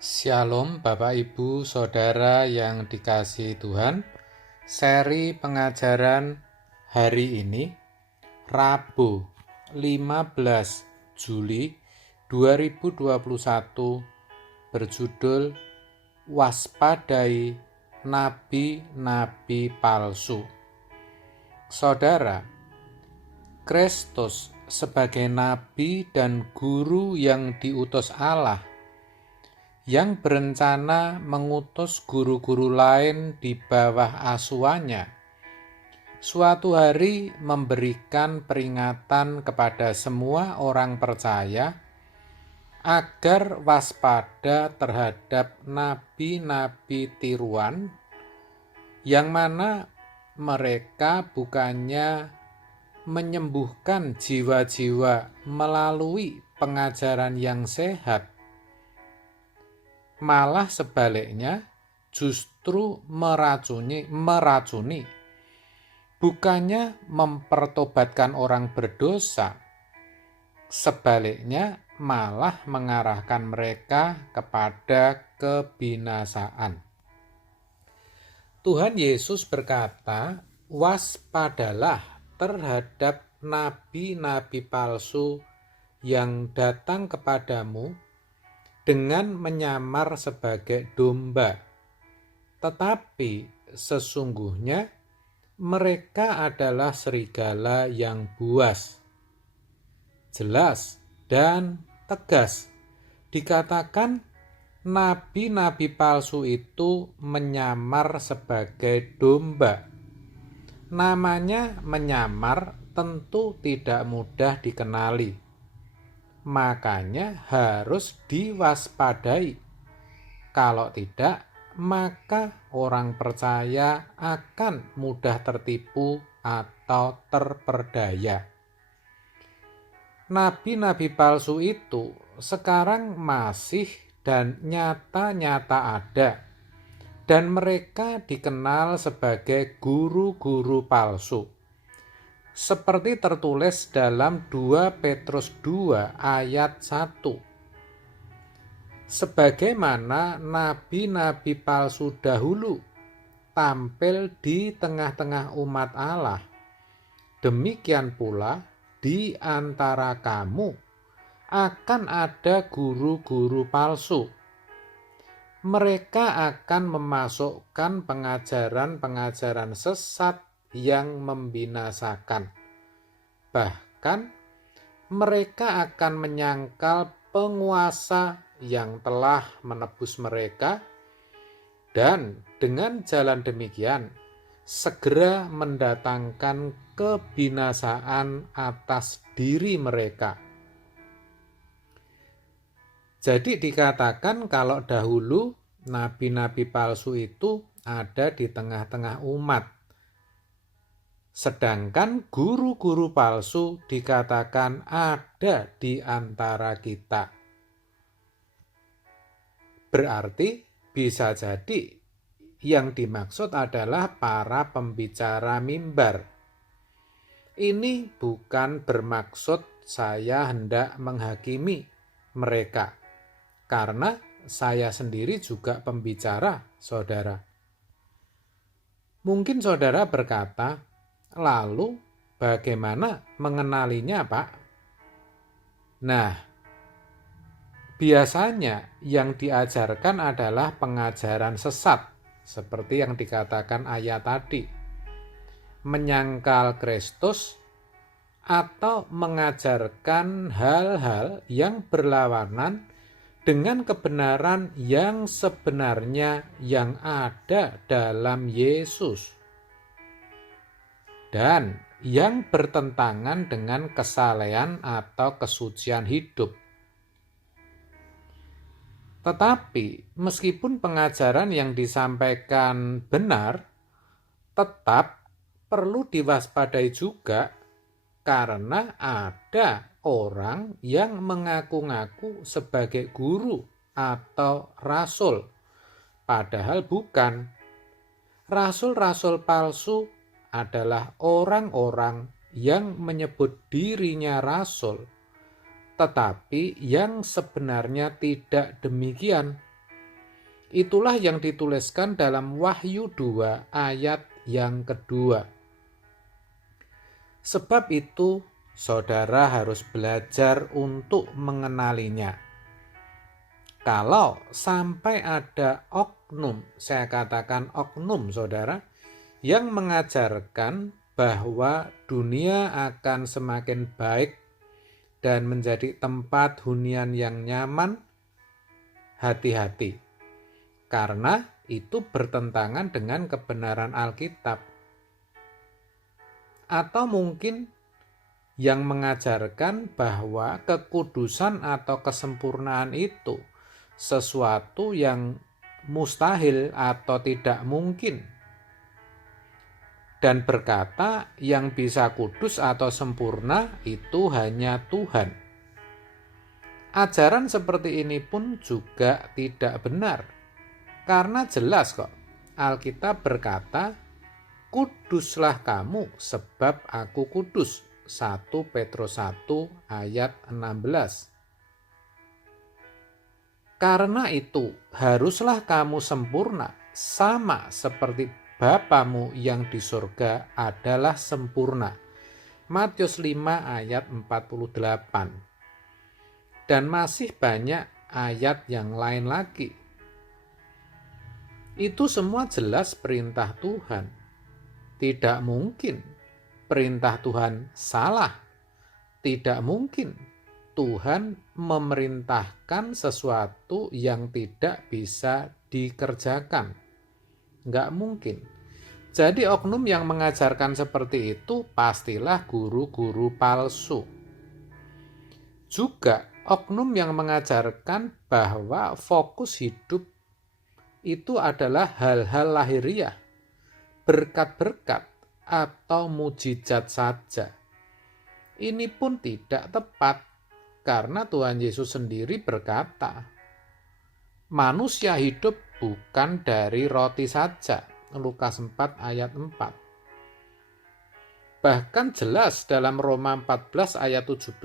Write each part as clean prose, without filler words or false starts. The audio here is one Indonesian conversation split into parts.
Shalom Bapak Ibu Saudara yang dikasihi Tuhan. Seri pengajaran hari ini Rabu 15 Juli 2021 berjudul Waspadai Nabi-Nabi Palsu. Saudara, Kristus sebagai nabi dan guru yang diutus Allah yang berencana mengutus guru-guru lain di bawah asuhannya, suatu hari memberikan peringatan kepada semua orang percaya agar waspada terhadap nabi-nabi tiruan, yang mana mereka bukannya menyembuhkan jiwa-jiwa melalui pengajaran yang sehat, malah sebaliknya justru meracuni, bukannya mempertobatkan orang berdosa, sebaliknya malah mengarahkan mereka kepada kebinasaan. Tuhan Yesus berkata, waspadalah terhadap nabi-nabi palsu yang datang kepadamu dengan menyamar sebagai domba, tetapi sesungguhnya mereka adalah serigala yang buas. Jelas dan tegas dikatakan nabi-nabi palsu itu menyamar sebagai domba. Namanya menyamar tentu tidak mudah dikenali, makanya harus diwaspadai. Kalau tidak, maka orang percaya akan mudah tertipu atau terperdaya. Nabi-nabi palsu itu sekarang masih dan nyata-nyata ada, dan mereka dikenal sebagai guru-guru palsu. Seperti tertulis dalam 2 Petrus 2 ayat 1. Sebagaimana nabi-nabi palsu dahulu tampil di tengah-tengah umat Allah, demikian pula di antara kamu akan ada guru-guru palsu. Mereka akan memasukkan pengajaran-pengajaran sesat yang membinasakan. Bahkan mereka akan menyangkal penguasa yang telah menebus mereka, dan dengan jalan demikian segera mendatangkan kebinasaan atas diri mereka. Jadi dikatakan kalau dahulu nabi-nabi palsu itu ada di tengah-tengah umat, sedangkan guru-guru palsu dikatakan ada di antara kita. Berarti bisa jadi yang dimaksud adalah para pembicara mimbar. Ini bukan bermaksud saya hendak menghakimi mereka, karena saya sendiri juga pembicara, saudara. Mungkin saudara berkata, lalu bagaimana mengenalinya, Pak? Nah, biasanya yang diajarkan adalah pengajaran sesat, seperti yang dikatakan ayat tadi. Menyangkal Kristus atau mengajarkan hal-hal yang berlawanan dengan kebenaran yang sebenarnya yang ada dalam Yesus, dan yang bertentangan dengan kesalehan atau kesucian hidup. Tetapi meskipun pengajaran yang disampaikan benar, tetap perlu diwaspadai juga, karena ada orang yang mengaku-ngaku sebagai guru atau rasul, padahal bukan. Rasul-rasul palsu adalah orang-orang yang menyebut dirinya rasul, tetapi yang sebenarnya tidak demikian. Itulah yang dituliskan dalam Wahyu 2 ayat yang kedua. Sebab itu, saudara harus belajar untuk mengenalinya. Kalau sampai ada oknum, saya katakan oknum saudara, yang mengajarkan bahwa dunia akan semakin baik dan menjadi tempat hunian yang nyaman, hati-hati. Karena itu bertentangan dengan kebenaran Alkitab. Atau mungkin yang mengajarkan bahwa kekudusan atau kesempurnaan itu sesuatu yang mustahil atau tidak mungkin, dan berkata yang bisa kudus atau sempurna itu hanya Tuhan. Ajaran seperti ini pun juga tidak benar, karena jelas kok Alkitab berkata, "Kuduslah kamu sebab aku kudus." 1 Petrus 1 ayat 16. Karena itu, haruslah kamu sempurna, sama seperti Bapamu yang di surga adalah sempurna. Matius 5 ayat 48. Dan masih banyak ayat yang lain lagi. Itu semua jelas perintah Tuhan. Tidak mungkin perintah Tuhan salah. Tidak mungkin Tuhan memerintahkan sesuatu yang tidak bisa dikerjakan. Nggak mungkin. Jadi oknum yang mengajarkan seperti itu pastilah guru-guru palsu. Juga oknum yang mengajarkan bahwa fokus hidup itu adalah hal-hal lahiriah, berkat-berkat atau mujizat saja. Ini pun tidak tepat. Karena Tuhan Yesus sendiri berkata, manusia hidup bukan dari roti saja. Lukas 4 ayat 4. Bahkan jelas dalam Roma 14 ayat 17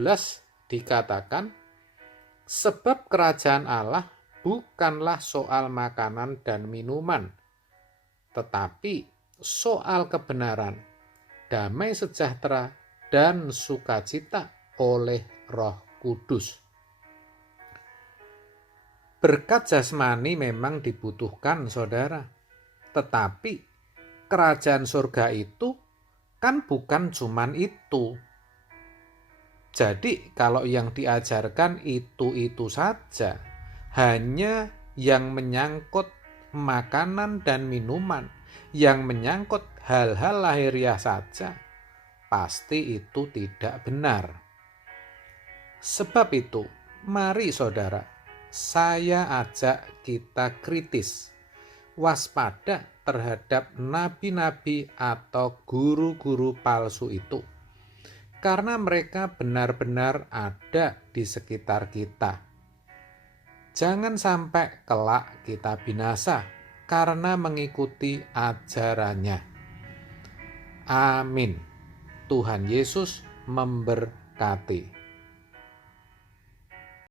dikatakan, sebab kerajaan Allah bukanlah soal makanan dan minuman, tetapi soal kebenaran, damai sejahtera, dan sukacita oleh Roh Kudus. Berkat jasmani memang dibutuhkan, saudara. Tetapi kerajaan surga itu kan bukan cuman itu. Jadi kalau yang diajarkan itu saja, hanya yang menyangkut makanan dan minuman, yang menyangkut hal-hal lahiriah saja, pasti itu tidak benar. Sebab itu, mari saudara, saya ajak kita kritis, waspada terhadap nabi-nabi atau guru-guru palsu itu. Karena mereka benar-benar ada di sekitar kita. Jangan sampai kelak kita binasa karena mengikuti ajarannya. Amin. Tuhan Yesus memberkati.